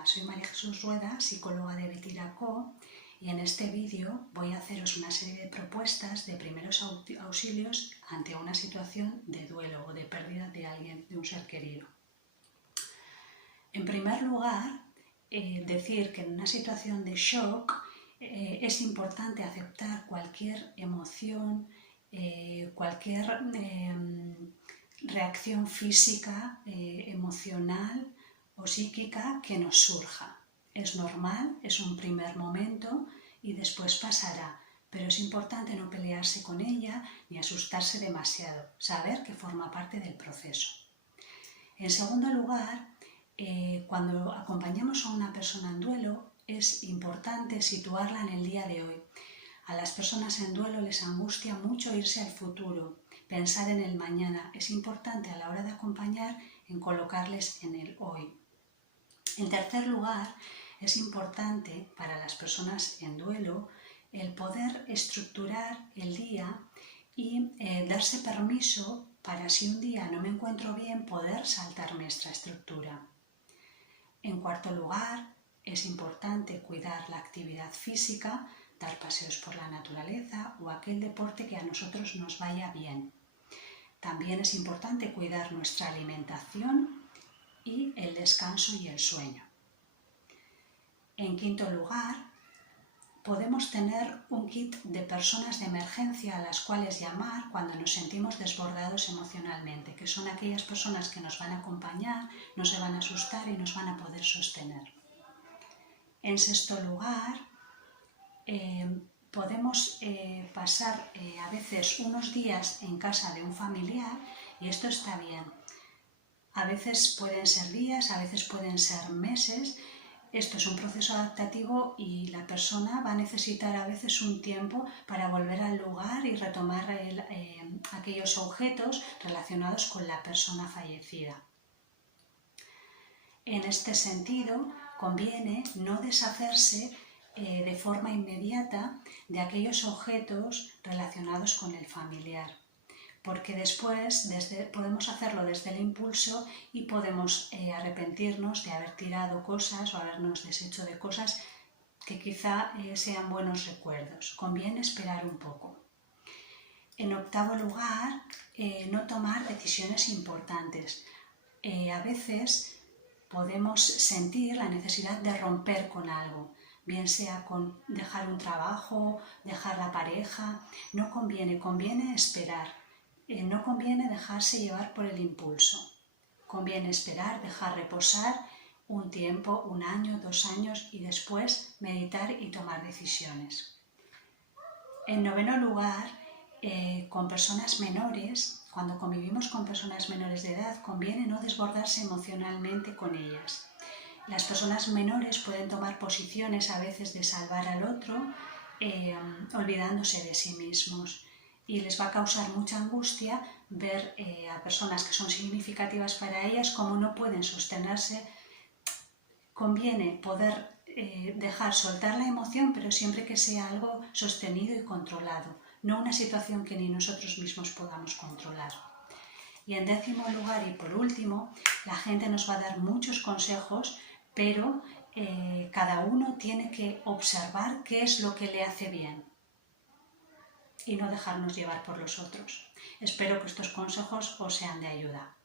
Hola, soy María Jesús Rueda, psicóloga de Betiraco, y en este vídeo voy a haceros una serie de propuestas de primeros auxilios ante una situación de duelo o de pérdida de alguien, de un ser querido. En primer lugar, decir que en una situación de shock es importante aceptar cualquier emoción, cualquier reacción física, emocional o psíquica que nos surja. Es normal, es un primer momento y después pasará, pero es importante no pelearse con ella ni asustarse demasiado, saber que forma parte del proceso. En segundo lugar, cuando acompañamos a una persona en duelo, es importante situarla en el día de hoy. A las personas en duelo les angustia mucho irse al futuro, pensar en el mañana. Es importante a la hora de acompañar en colocarles en el hoy. En tercer lugar, es importante para las personas en duelo el poder estructurar el día y darse permiso para, si un día no me encuentro bien, poder saltarme esta estructura. En cuarto lugar, es importante cuidar la actividad física, dar paseos por la naturaleza o aquel deporte que a nosotros nos vaya bien. También es importante cuidar nuestra alimentación y el descanso y el sueño. En quinto lugar, podemos tener un kit de personas de emergencia a las cuales llamar cuando nos sentimos desbordados emocionalmente, que son aquellas personas que nos van a acompañar, no se van a asustar y nos van a poder sostener. En sexto lugar, podemos pasar a veces unos días en casa de un familiar y esto está bien. A veces pueden ser días, a veces pueden ser meses. Esto es un proceso adaptativo y la persona va a necesitar a veces un tiempo para volver al lugar y retomar aquellos objetos relacionados con la persona fallecida. En este sentido, conviene no deshacerse de forma inmediata de aquellos objetos relacionados con el familiar, porque después podemos hacerlo desde el impulso y podemos arrepentirnos de haber tirado cosas o habernos deshecho de cosas que quizá sean buenos recuerdos. Conviene esperar un poco. En octavo lugar, no tomar decisiones importantes. A veces podemos sentir la necesidad de romper con algo, bien sea con dejar un trabajo, dejar la pareja. No conviene, conviene esperar. No conviene dejarse llevar por el impulso. Conviene esperar, dejar reposar un tiempo, 1 año, 2 años y después meditar y tomar decisiones. En noveno lugar, con personas menores, cuando convivimos con personas menores de edad, conviene no desbordarse emocionalmente con ellas. Las personas menores pueden tomar posiciones a veces de salvar al otro, olvidándose de sí mismos. Y les va a causar mucha angustia ver a personas que son significativas para ellas como no pueden sostenerse. Conviene poder dejar soltar la emoción, pero siempre que sea algo sostenido y controlado, no una situación que ni nosotros mismos podamos controlar. Y en décimo lugar y por último, la gente nos va a dar muchos consejos, pero cada uno tiene que observar qué es lo que le hace bien y no dejarnos llevar por los otros. Espero que estos consejos os sean de ayuda.